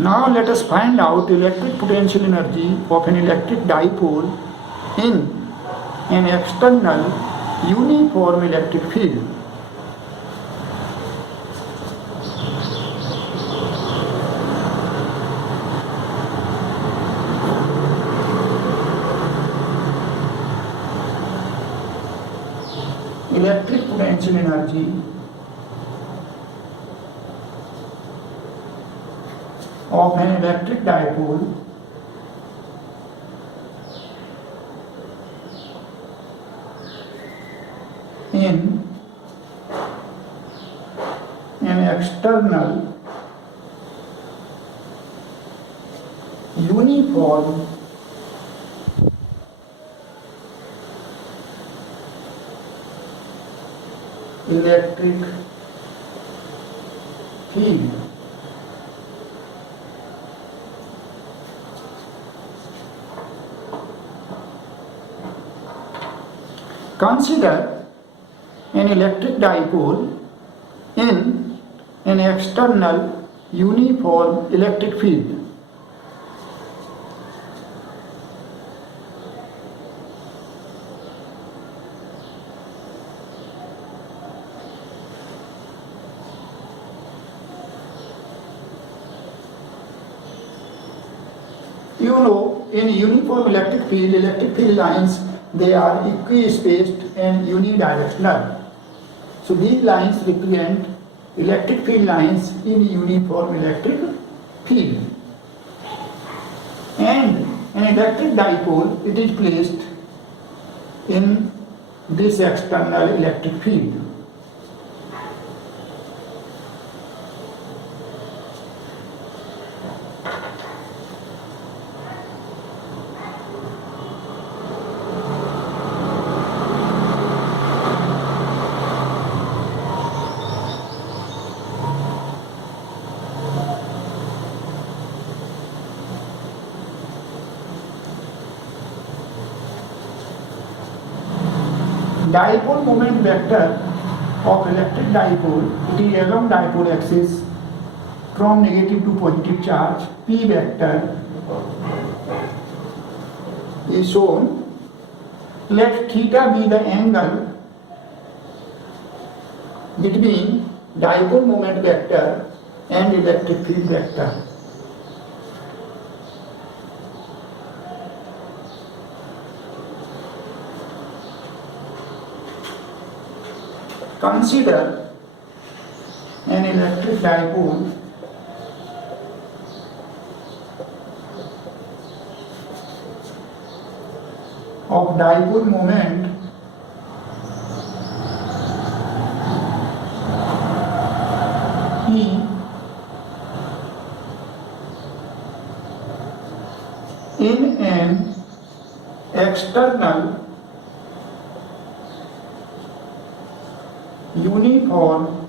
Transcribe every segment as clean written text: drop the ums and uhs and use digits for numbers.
Now let us find out electric potential energy of an electric dipole in an external uniform electric field. Electric potential energy of an electric dipole in an external uniform electric field. Consider an electric dipole in an external uniform electric field. You know, in uniform electric field lines, they are equispaced and unidirectional. So these lines represent electric field lines in uniform electric field. And an electric dipole, it is placed in this external electric field. Dipole moment vector of electric dipole, it is along dipole axis from negative to positive charge. P vector is shown. Let theta be the angle between dipole moment vector and electric field vector. Consider an electric dipole of dipole moment P in an external uniform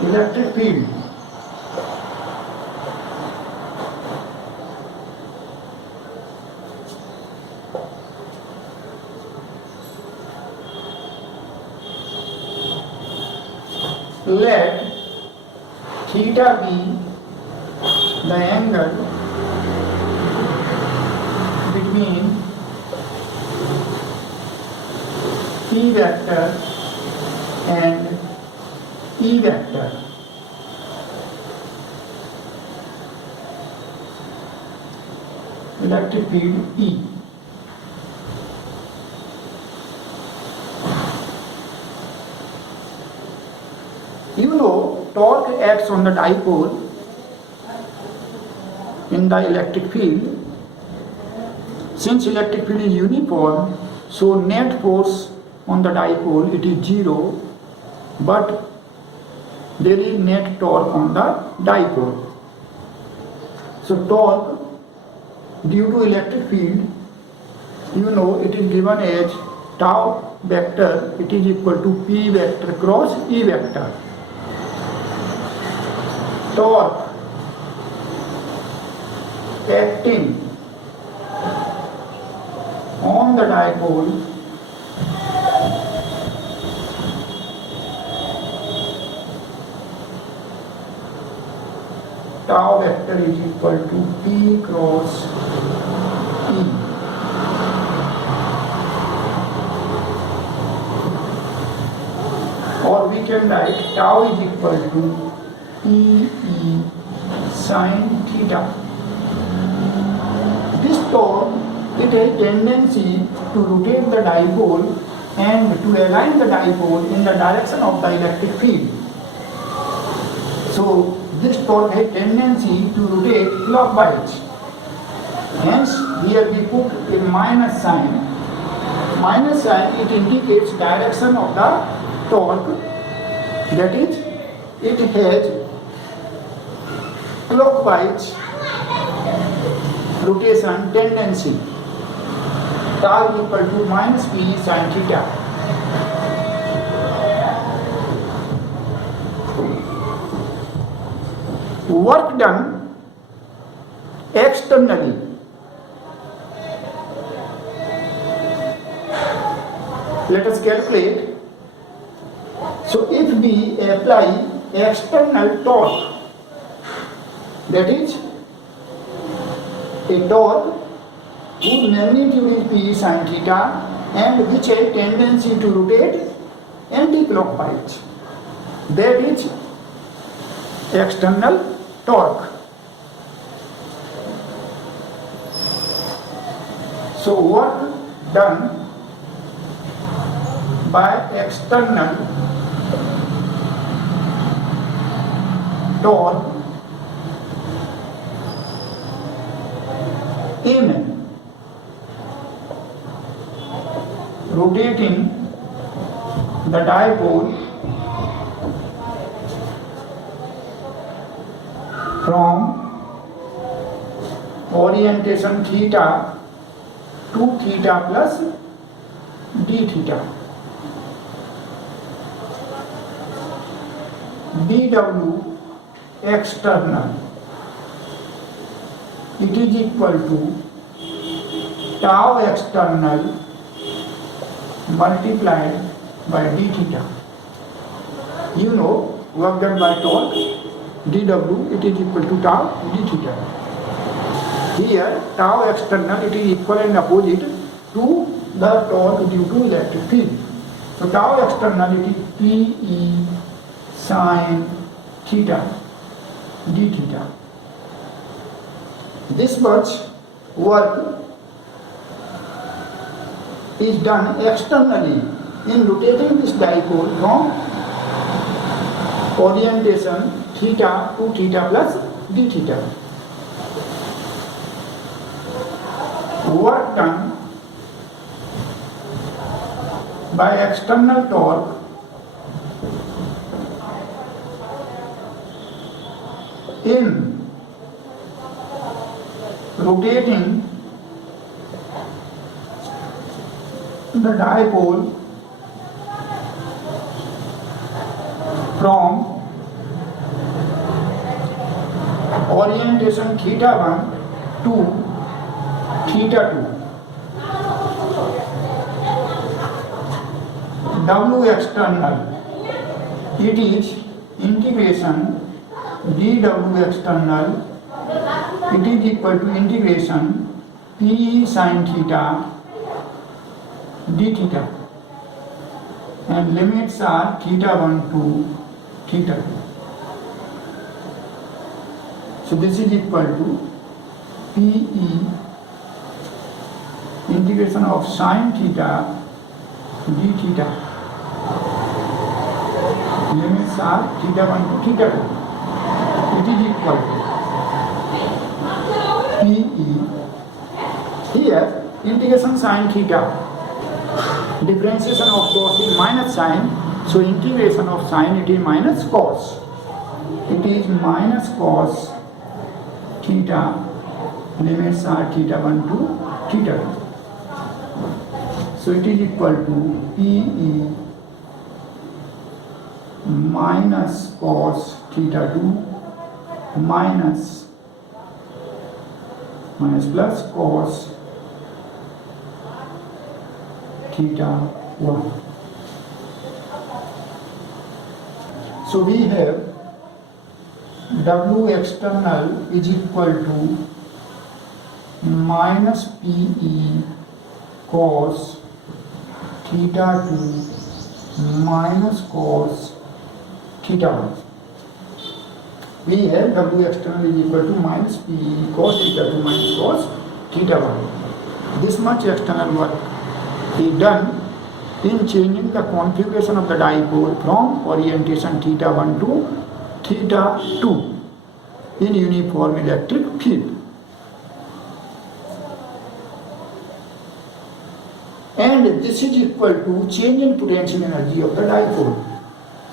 electric field. Let theta be the angle between P vector and E vector. Electric field E. You know, torque acts on the dipole in the electric field. Since electric field is uniform, so net force on the dipole, it is 0, but there is net torque on the dipole. So torque due to electric field, you know, it is given as tau vector, it is equal to P vector cross E vector. Torque acting on the dipole tau vector is equal to P cross E. Or we can write tau is equal to P E sin theta. This torque, it has tendency to rotate the dipole and to align the dipole in the direction of the electric field. So this torque has tendency to rotate clockwise. Hence here we put a minus sign. Minus sign, it indicates direction of the torque, that is, it has clockwise rotation tendency. Tau is equal to minus P sin theta. Work done externally. Let us calculate. So if we apply external torque, that is a torque whose magnitude is P sin theta and which has tendency to rotate anti-clockwise, that is external torque. So work done by external torque in rotating the dipole from orientation theta to theta plus d theta. dw external, it is equal to tau external multiplied by d theta. You know, work done by torque, dw, it is equal to tau d theta. Here, tau external, it is equal and opposite to the torque due to electric field. So tau external, it is Pe sin theta d theta. This much work is done externally in rotating this dipole from orientation theta to theta plus d theta. Work done by external torque in rotating the dipole from orientation theta 1 to theta 2. W external, it is integration dw external, it is equal to integration P sin theta d theta, and limits are theta 1 to theta 2. So this is equal to Pe integration of sin theta d theta, limits are theta 1 to theta 2. It is equal to Pe, here integration sin theta, differentiation of cos is minus sin, so integration of sin, it is minus cos. It is minus cos theta, limits are theta 1 to theta 2. So it is equal to Pe minus cos theta 2 minus plus cos theta 1. So we have W external is equal to minus PE cos theta 2 minus cos theta 1. We have W external is equal to minus PE cos theta 2 minus cos theta 1. This much external work is done in changing the configuration of the dipole from orientation theta 1 to theta 2 in uniform electric field. And this is equal to change in potential energy of the dipole.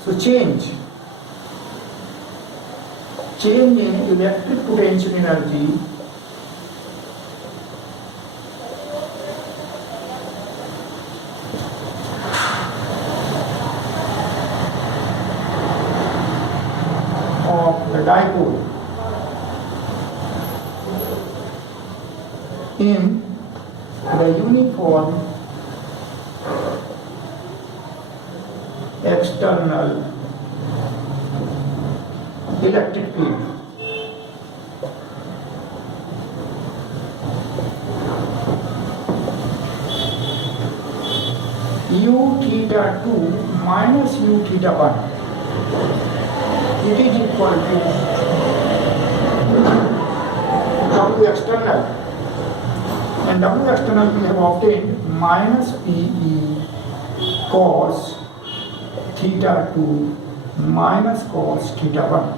So change in electric potential energy of the dipole in the uniform external electric field. U theta 2 minus U theta 1. It is equal to W external, and W external we have obtained minus PE cos theta 2 minus cos theta 1.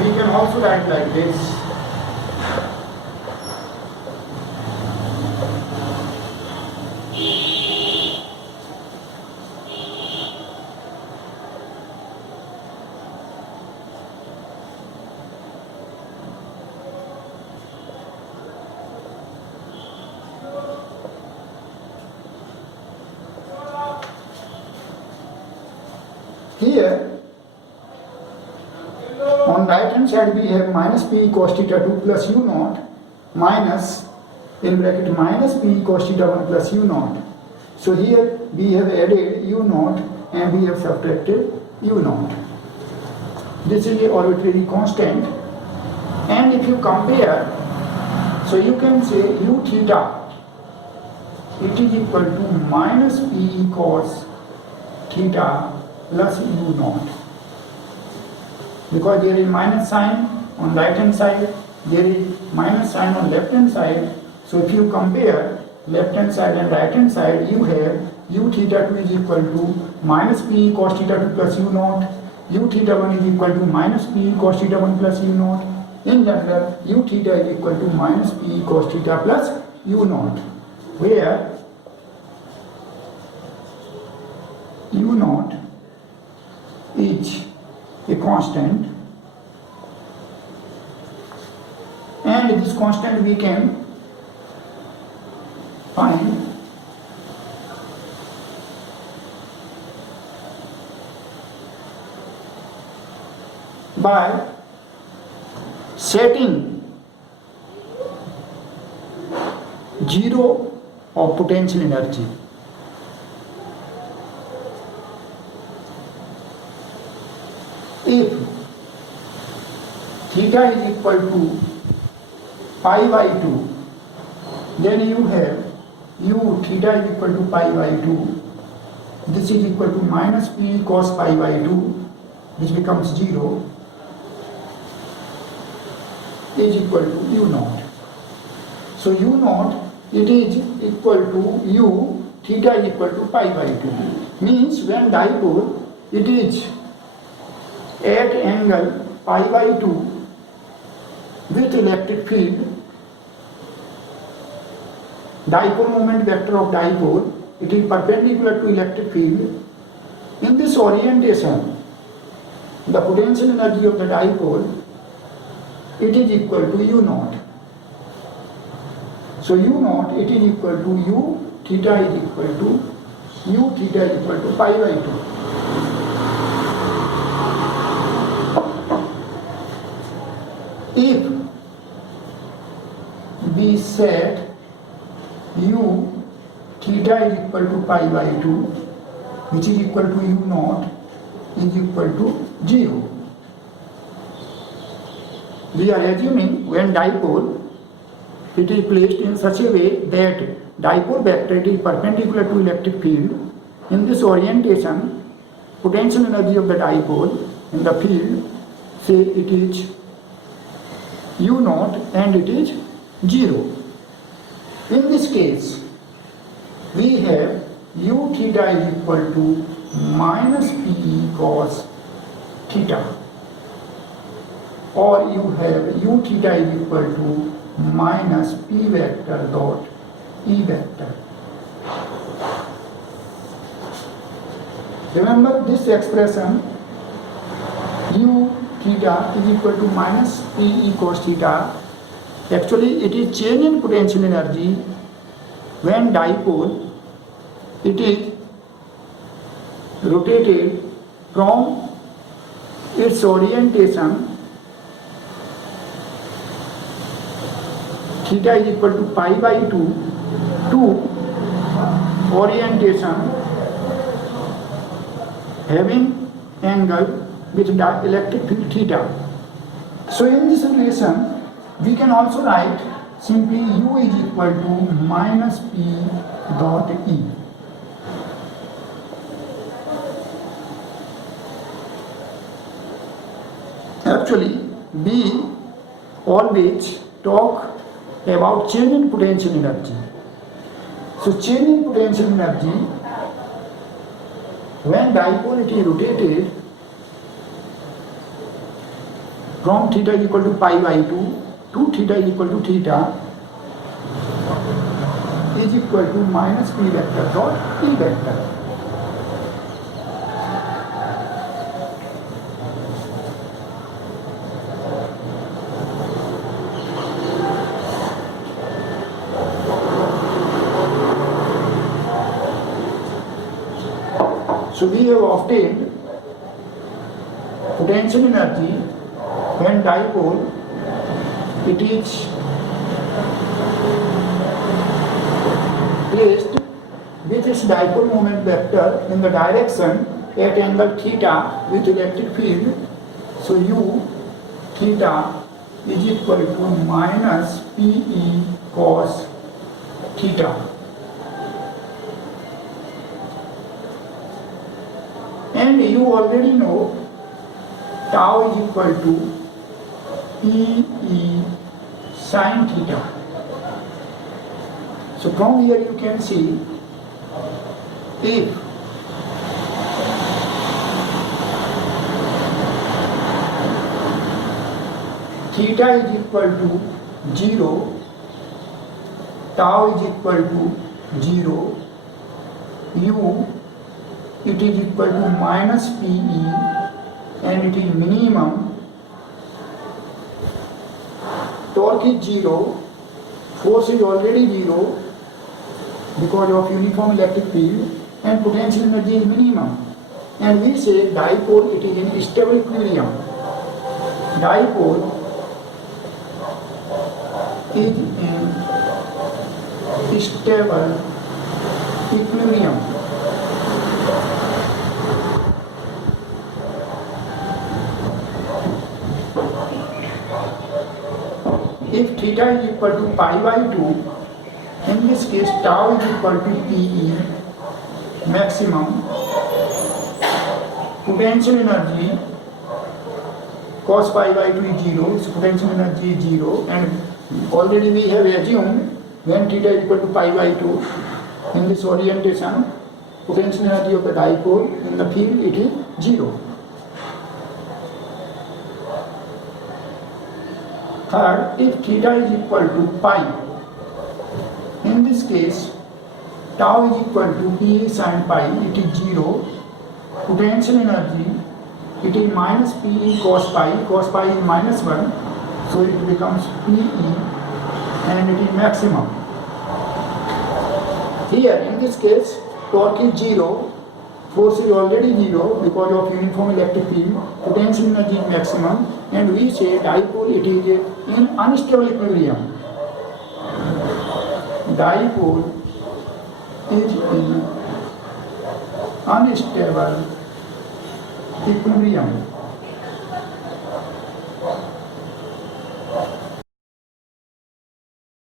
We can also write like this. Here, on right hand side we have minus P cos theta 2 plus U naught minus, in bracket, minus P cos theta 1 plus U naught. So here we have added U naught and we have subtracted U naught. This is a arbitrary constant, and if you compare, so you can say U theta, it is equal to minus P cos theta plus U naught, because there is minus sign on right hand side, there is minus sign on left hand side. So if you compare left hand side and right hand side, you have U theta 2 is equal to minus P cos theta 2 plus U naught, U theta 1 is equal to minus P cos theta 1 plus U naught. In general, U theta is equal to minus P cos theta plus U naught, where U naught is a constant, and this constant we can find by setting zero of potential energy. If theta is equal to pi by 2, then you have U theta is equal to pi by 2. This is equal to minus P cos pi by 2, which becomes 0, is equal to U naught. So U naught, it is equal to U theta is equal to pi by 2. Means when dipole, it is at angle pi by 2 with electric field, dipole moment vector of dipole, it is perpendicular to electric field. In this orientation, the potential energy of the dipole, it is equal to U naught. So U naught, it is equal to U theta is equal to U theta is equal to pi by 2. If we set u theta is equal to pi by 2, which is equal to u naught is equal to 0. We are assuming when dipole, it is placed in such a way that dipole vector is perpendicular to electric field. In this orientation, potential energy of the dipole in the field, say it is u naught and it is 0. In this case, we have u theta is equal to minus P cos theta, or you have u theta is equal to minus P vector dot E vector. Remember this expression, u theta is equal to minus P cos theta. Actually, it is change in potential energy when dipole, it is rotated from its orientation theta is equal to pi by 2 to orientation having angle with electric field theta. So in this relation, we can also write simply u is equal to minus P dot E. Actually, we always talk about change in potential energy. So change in potential energy, when dipole it is rotated from theta is equal to pi by 2 to theta is equal to theta is equal to minus P vector dot E vector. So we have obtained potential energy when dipole it is placed with its dipole moment vector in the direction at angle theta with electric field. So u theta is equal to minus Pe cos theta. And you already know tau is equal to Pe sin theta. So from here you can see, if theta is equal to 0, tau is equal to 0, u it is equal to minus Pe and it is minimum, torque is 0, force is already 0 because of uniform electric field, and potential energy is minimum. And we say dipole it is in stable equilibrium. Dipole is in stable equilibrium. If theta is equal to pi by 2, in this case tau is equal to Pe maximum, potential energy cos pi by 2 is 0, so potential energy is 0, and already we have assumed when theta is equal to pi by 2, in this orientation, potential energy of the dipole in the field it is 0. Third, if theta is equal to pi, in this case tau is equal to P sin pi, it is 0, potential energy it is minus Pe cos pi is minus 1, so it becomes Pe and it is maximum. Here in this case torque is 0, force is already 0 because of uniform electric field, potential energy is maximum, and we say dipole it is in unstable equilibrium. dipole is in unstable equilibrium.